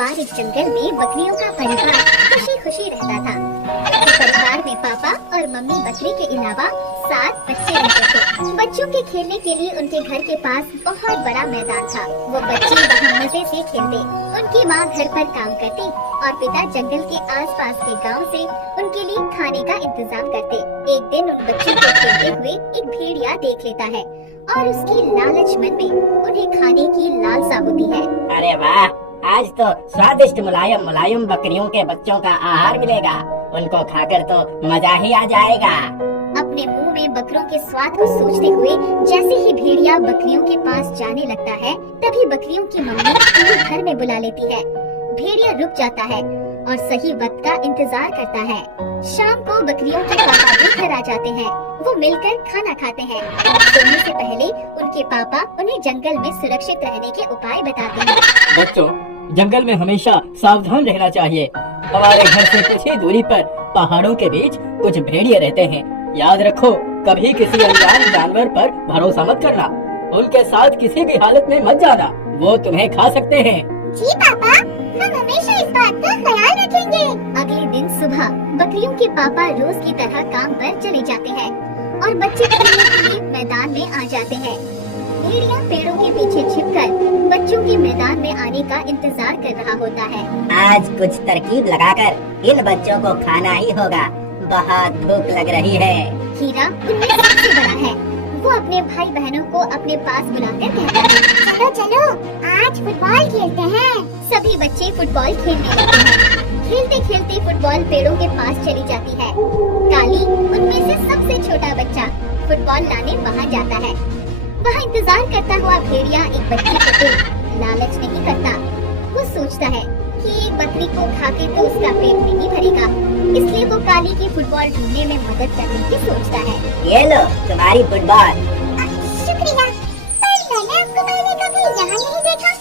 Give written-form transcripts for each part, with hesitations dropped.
बार एक जंगल में बकरियों का परिवार खुशी खुशी रहता था। उनके परिवार में पापा और मम्मी बकरी के अलावा 7 बच्चे रहते थे। बच्चों के खेलने के लिए उनके घर के पास बहुत बड़ा मैदान था। वो बच्चे वहाँ मजे से खेलते। उनकी माँ घर पर काम करती और पिता जंगल के आसपास के गांव से उनके लिए खाने का इंतजाम करते। एक दिन उन बच्चों को खेलते हुए एक भेड़िया देख लेता है और उसकी लालच मन में उन्हें खाने की लालसा होती है। अरे वाह, आज तो स्वादिष्ट मुलायम मुलायम बकरियों के बच्चों का आहार मिलेगा। उनको खाकर तो मजा ही आ जाएगा। अपने मुंह में बकरों के स्वाद को सोचते हुए जैसे ही भेड़िया बकरियों के पास जाने लगता है, तभी बकरियों की मम्मी उन्हें घर में बुला लेती है। भेड़िया रुक जाता है और सही वक्त का इंतजार करता है। शाम को बकरियों के पापा भी घर आ जाते हैं। वो मिलकर खाना खाते हैं। सोने से पहले उनके पापा उन्हें जंगल में सुरक्षित रहने के उपाय बताते हैं। बच्चों, जंगल में हमेशा सावधान रहना चाहिए। हमारे घर से कुछ ही दूरी पर पहाड़ों के बीच कुछ भेड़िए रहते हैं। याद रखो, कभी किसी अनजान जानवर पर भरोसा मत करना। उनके साथ किसी भी हालत में मत जाना, वो तुम्हें खा सकते हैं। जी पापा, हम हमेशा इस बात का ख्याल रखेंगे। अगले दिन सुबह बकरियों के पापा रोज की तरह काम पर चले जाते हैं और बच्चे खेलने के लिए मैदान में आ जाते हैं। भेड़िया पेड़ों के पीछे छिपकर बच्चों के मैदान में आने का इंतजार कर रहा होता है। आज कुछ तरकीब लगाकर इन बच्चों को खाना ही होगा। बहुत भूख लग रही है। हीरा उनमें सबसे बड़ा है। वो अपने भाई बहनों को अपने पास बुलाकर कहता है, चलो चलो, आज फुटबॉल खेलते हैं। सभी बच्चे फुटबॉल खेलने लगते हैं। खेलते खेलते फुटबॉल पेड़ों के पास चली जाती है। काली उनमें से सबसे छोटा बच्चा फुटबॉल लाने वहाँ जाता है। वहाँ इंतजार करता हुआ भेड़िया एक बच्चे को देख लालच नहीं करता। वो सोचता है कि एक बकरी को खाके तो उसका पेट नहीं भरेगा, इसलिए वो काली की फुटबॉल ढूंढने में मदद करने की सोचता है। ये लो तुम्हारी फुटबॉल। शुक्रिया, पर मैंने आपको पहले कभी यहाँ नहीं देखा।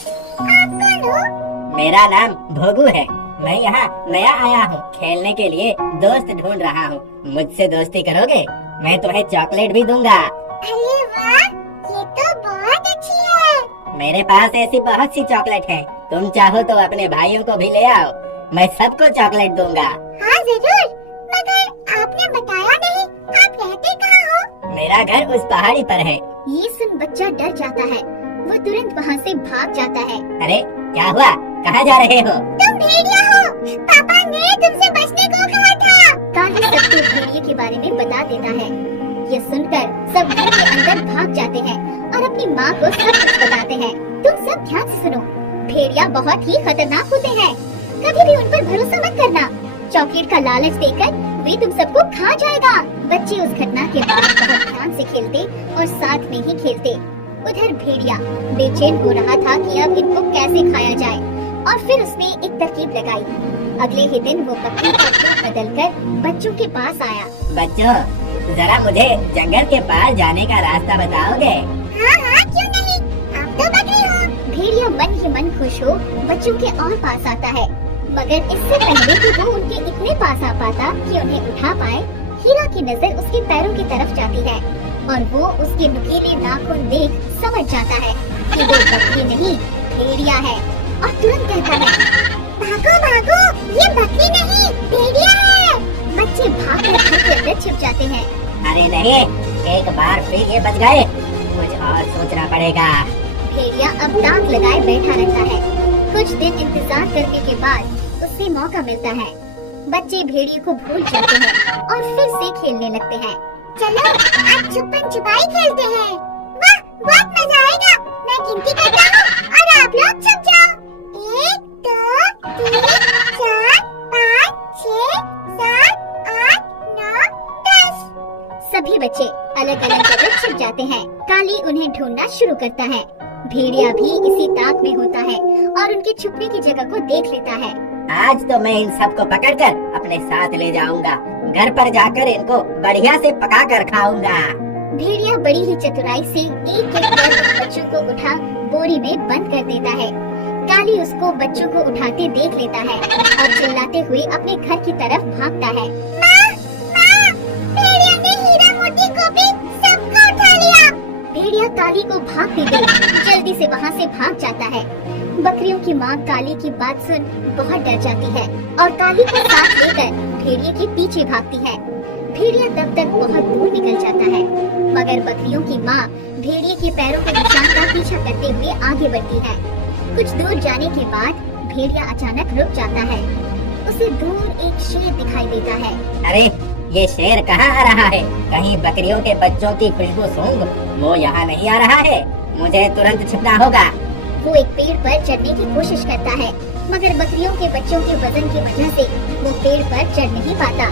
आप कौन हो? मेरा नाम भोगू है। मैं यहाँ नया आया हूँ। खेलने के लिए दोस्त ढूंढ रहा हूँ। मुझसे दोस्ती करोगे? मैं तुम्हें चॉकलेट भी दूंगा। अरे वाह, ये तो बहुत अच्छी है। मेरे पास ऐसी बहुत सी चॉकलेट है। तुम चाहो तो अपने भाइयों को भी ले आओ। मैं सबको चॉकलेट दूंगा। हाँ जरूर, मगर आपने बताया नहीं आप रहते कहाँ हो? मेरा घर उस पहाड़ी पर है। ये सुन बच्चा डर जाता है। वो तुरंत वहाँ से भाग जाता है। अरे क्या हुआ? कहाँ जा रहे हो? तुम भेड़िया हो। पापा ने तुमसे बचने को कहा था। काली सबको भेड़िए के बारे में बता देता है। ये सुनकर सब घर के अंदर भाग जाते हैं और अपनी माँ को सब कुछ बताते हैं। तुम सब ध्यान से सुनो, भेड़िया बहुत ही खतरनाक होते हैं। कभी भी उन पर भरोसा मत करना। चॉकलेट का लालच देकर वे तुम सबको खा जाएगा। बच्चे उस घटना के बाद बहुत ध्यान से खेलते और साथ में ही खेलते। उधर भेड़िया बेचैन हो रहा था कि अब इनको कैसे खाया जाए, और फिर उसने एक तरकीब लगाई। अगले ही दिन वो बकरी का रूप बदलकर बच्चों के पास आया। बच्चों, जरा मुझे जंगल के पार जाने का रास्ता बताओगे? हाँ हाँ, क्यों नहीं, आप तो बकरी हो। भेड़िया मन ही मन खुश हो बच्चों के और पास आता है, मगर इससे पहले कि वो उनके इतने पास आ पाता कि उन्हें उठा पाए, हीरा की नजर उसके पैरों की तरफ जाती है और वो उसके नुकीले नाखून देख समझ जाता है कि वो बकरी नहीं भेड़िया है, और तुरंत कहता है, भागो भागो, ये बकरी नहीं भेड़िया है। बच्चे भागकर घर के अंदर छिप जाते हैं। अरे नहीं, एक बार फिर ये बच गए। कुछ और सोचना पड़ेगा। भेड़िया अब ताक लगाए बैठा रहता है। कुछ दिन इंतजार करने के बाद उसे मौका मिलता है। बच्चे भेड़िए को भूल जाते हैं और फिर से खेलने लगते हैं। चलो आज छुपन छुपाई खेलते हैं। वाह, बहुत मजा आएगा। मैं गिनती करता हूँ और आप लोग छुप जाओ। 1 2 3 4 5 6 7 8 9 10। सभी बच्चे अलग अलग जगह छिप जाते हैं। काली उन्हें ढूंढना शुरू करता है। भेड़िया भी इसी ताक में होता है और उनके छुपने की जगह को देख लेता है। आज तो मैं इन सबको पकड़कर अपने साथ ले जाऊंगा। घर पर जाकर इनको बढ़िया से पका कर खाऊंगा। भेड़िया बड़ी ही चतुराई से एक एक कर बच्चों को उठा बोरी में बंद कर देता है। काली उसको बच्चों को उठाते देख लेता है और चिल्लाते हुए अपने घर की तरफ भागता है। माँ, माँ, भेड़िया ने हीरा मोती को भी सबको उठा लिया। भेड़िया काली को भागते देख जल्दी से वहाँ से भाग जाता है। बकरियों की माँ काली की बात सुन बहुत डर जाती है और काली को साथ लेकर भेड़िए के पीछे भागती है। भेड़िया तब तक बहुत दूर निकल जाता है, मगर बकरियों की माँ भेड़िए के पैरों के निशान का पीछा करते हुए आगे बढ़ती है। कुछ दूर जाने के बाद भेड़िया अचानक रुक जाता है। उसे दूर एक शेर दिखाई देता है। अरे ये शेर कहाँ आ रहा है? कहीं बकरियों के बच्चों की खुशबू सूंघ वो यहाँ नहीं आ रहा है। मुझे तुरंत छुपना होगा। वो एक पेड़ पर चढ़ने की कोशिश करता है, मगर बकरियों के बच्चों के वजन की वजह से वो पेड़ पर चढ़ नहीं पाता।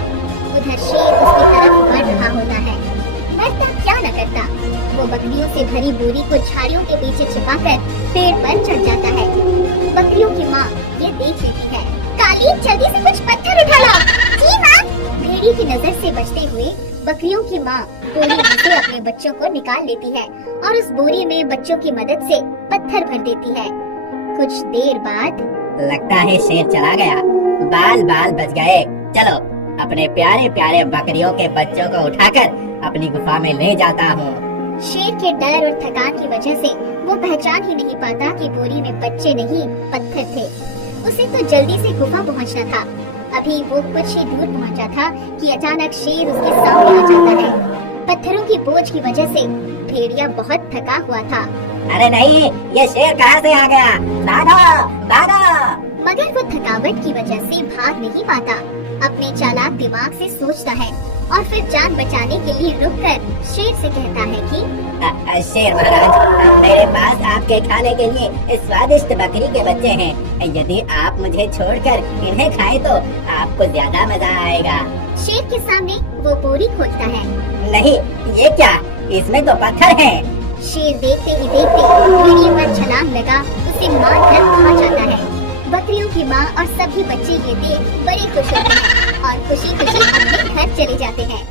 उधर शेर उसकी तरफ बढ़ रहा होता है। मरता क्या न करता, वो बकरियों से भरी बोरी को झाड़ियों के पीछे छिपाकर पेड़ पर चढ़ जाता है। बकरियों की माँ ये देख लेती है। काली जल्दी से कुछ पत्थर उठा लाओ। जी माँ। भेड़िए की नजर से बचते हुए बकरियों की माँ बोरी में से अपने बच्चों को निकाल लेती है और उस बोरी में बच्चों की मदद से पत्थर भर देती है। कुछ देर बाद लगता है शेर चला गया। बाल बाल बच गए। चलो अपने प्यारे प्यारे बकरियों के बच्चों को उठाकर अपनी गुफा में ले जाता हूँ। शेर के डर और थकान की वजह से वो पहचान ही नहीं पाता कि बोरी में बच्चे नहीं पत्थर थे। उसे तो जल्दी से गुफा पहुंचना था। अभी वो कुछ ही दूर पहुंचा था कि अचानक शेर उसके सामने आ जाता है। पत्थरों की बोझ की वजह से भेड़िया बहुत थका हुआ था। अरे नहीं, ये शेर कहाँ से आ गया? भागो भागो। मगर वो थकावट की वजह से भाग नहीं पाता। अपने चालाक दिमाग से सोचता है और फिर जान बचाने के लिए रुककर शेर से कहता है कि शेर महाराज, मेरे पास आपके खाने के लिए स्वादिष्ट बकरी के बच्चे हैं। यदि आप मुझे छोड़कर इन्हें खाएं तो आपको ज्यादा मजा आएगा। शेर के सामने वो बोरी खोलता है। नहीं, ये क्या? इसमें तो पत्थर हैं। शेर देखते ही देखते भेड़िए पर छलांग लगा उसे मार कर खा जाता है। बकरियों की माँ और सभी बच्चे ये देख बड़े खुश होते हैं और खुशी खुशी अपने घर चले जाते हैं।